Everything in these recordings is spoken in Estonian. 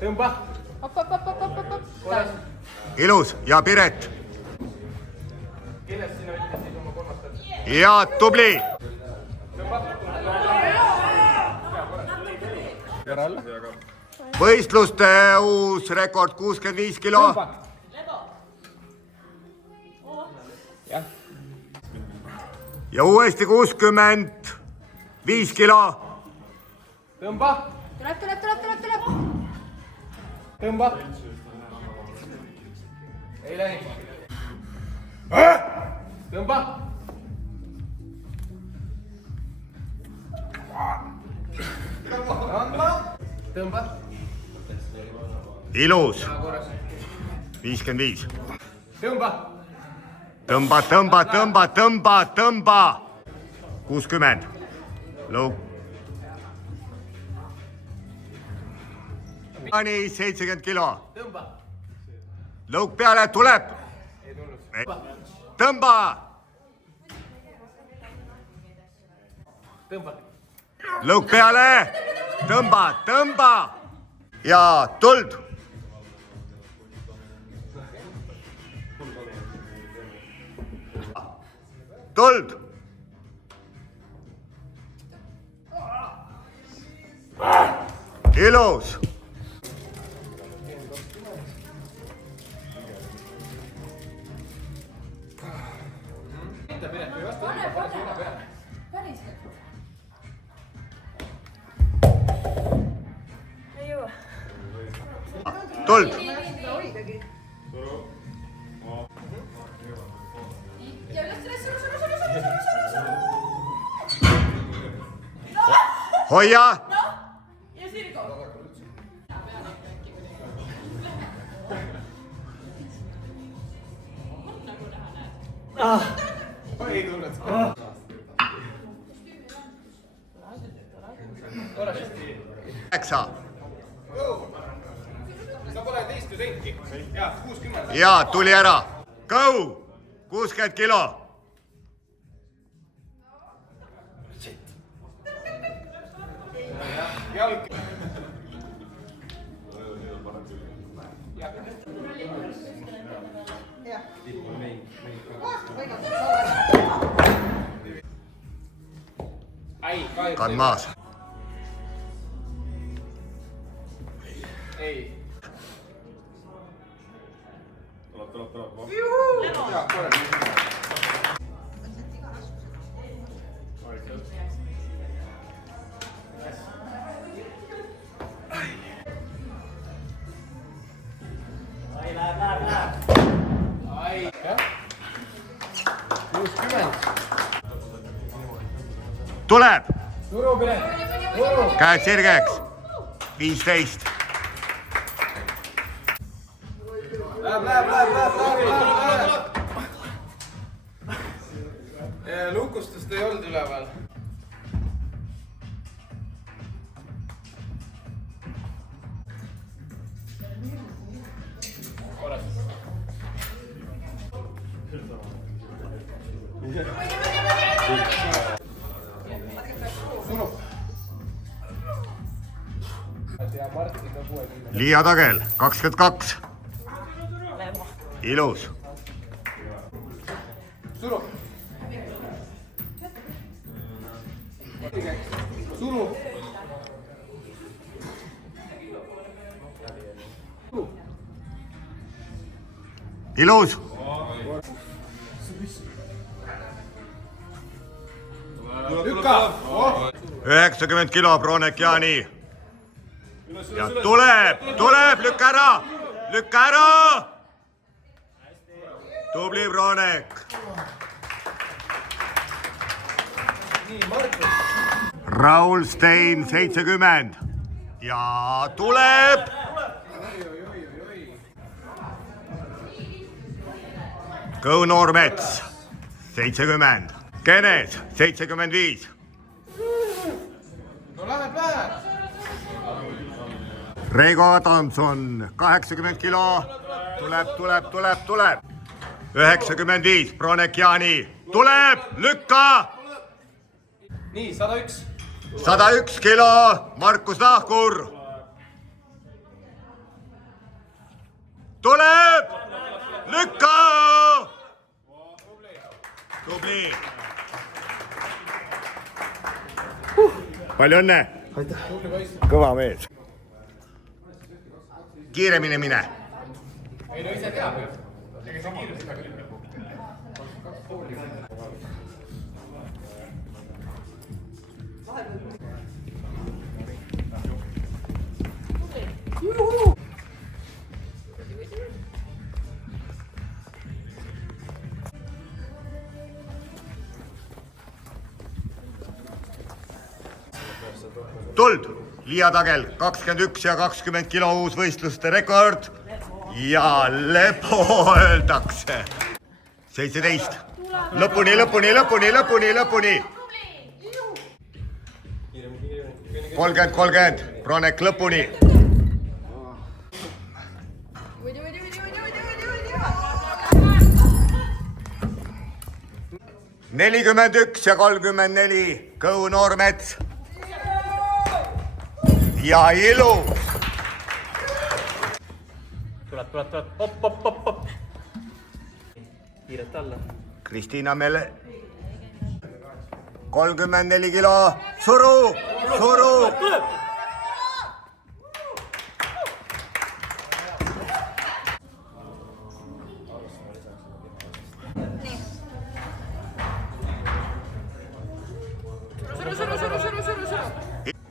tõmba. ilus ja Piret. Kellest sina ütlesid oma kolmastat? Ja tubli. Võistluste uus rekord 65 kilo. Ja uuesti 65 kilo. Tõmba. Tuleb. Tõmba. Ei lähe. Tõmba. Tõmba. Ilus. 55. Tõmba. Tõmba. 60. Lõuk. 70 kilo. Tõmba. Lõuk peale tuleb. Ei tulnud. Tõmba. Tõmba. Lõuk peale. Tõmba. Ja tuld. Tuld. Ilus. Tuld. Hoia. Ei tulnud. Eksa. Sa pole teist ju teinudki. Jaa, 60. Ja tuli ära. Go. 60 kilo. Jalg. Kann maas. Ei. Tuleb. Jaa, korra. Ai. 60. Tuleb. Turu, Piret. Turu. Käed sirgeks. 15. Läheb. Lukustust ei olnud üleval. Liia Tagel, 22. Ilus. Suru. Suru. Ilus. Lükka. 90 kilo, Bronek Jaani. Ja tuleb, lükka ära. Tubli Bronek. Raul Stein, 70. Ja tuleb. Kõu Noormets, 70. Kenes, 75. No läheb. Reigo Adamson, 80 kilo. Tuleb. 95, Bronek Jaani. Tuleb, lükka. Nii, 101. 101 kilo, Markus Nahkur. tuleb, lükka. tubli. palju õnne. kõva mees. kiiremini mine. ei no ise teab ju. ega see kiiresti väga lükkab. tuld, liiatagel 21 ja 20 kilo uus võistluste rekord ja lepo öeldakse. 17, lõpuni. 30, Bronek lõpuni. nelikümmend üks ja 34, Kõu Noormets. ja ilus. tuleb, hopp. kiirelt alla. Kristiina Mele. 34 kilo, suru.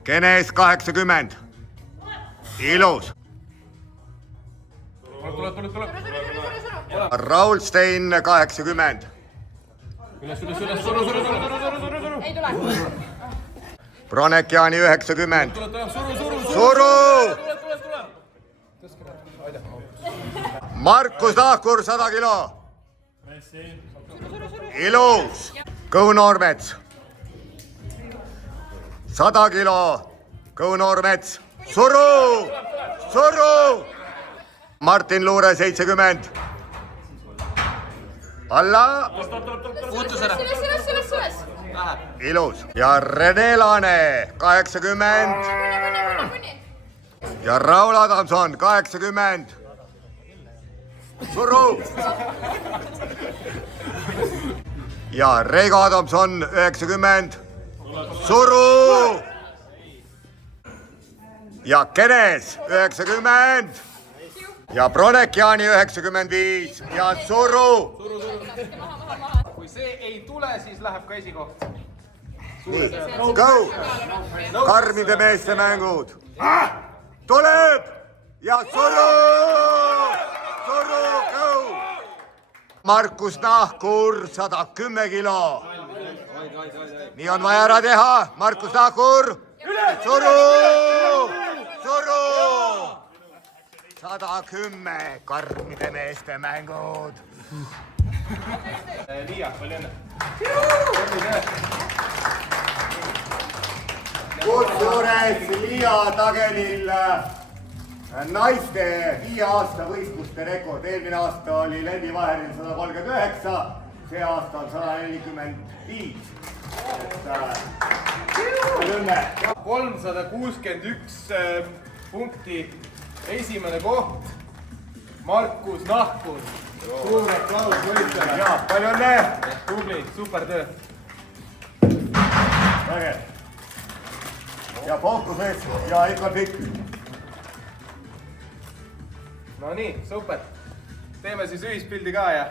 Kenes 80. ilus. tuleb. Raul Stein 80. üles. ei tule. Bronek Jaani 90. Suru. suru. Markus Nahkur 100 kilo. ilus. Kõu Noormets 100 kilo. Kõu Noormets, suru. Martin Luure 70. alla. üles. ilus. ja Rene Laane 80. ja Raul Adamson 80. suru. ja Reigo Adamson 90. suru. ja Kenes 90. ja Bronek Jaani 95 ja suru. kui see ei tule, siis läheb ka esikoht. Go! karmide meeste mängud. tuleb ja suru. Go! Markus Nahkur 110 kilo. nii on vaja ära teha. Markus Nahkur, suru. 110 karmide meeste mängud. Liia, palju õnne. kusjuures liiatagelil naiste 5 aasta võistluste rekord. eelmine aasta oli Lendi Vaheril 139, see aasta on 145. palju õnne. 361 punkti. esimene koht. Markus Nahkur. suur aplaus võistlejale. ja palju õnne. tubli, super töö. vägev. ja fookuses ja ikka pikk. no nii, super. teeme siis ühispildi ka ja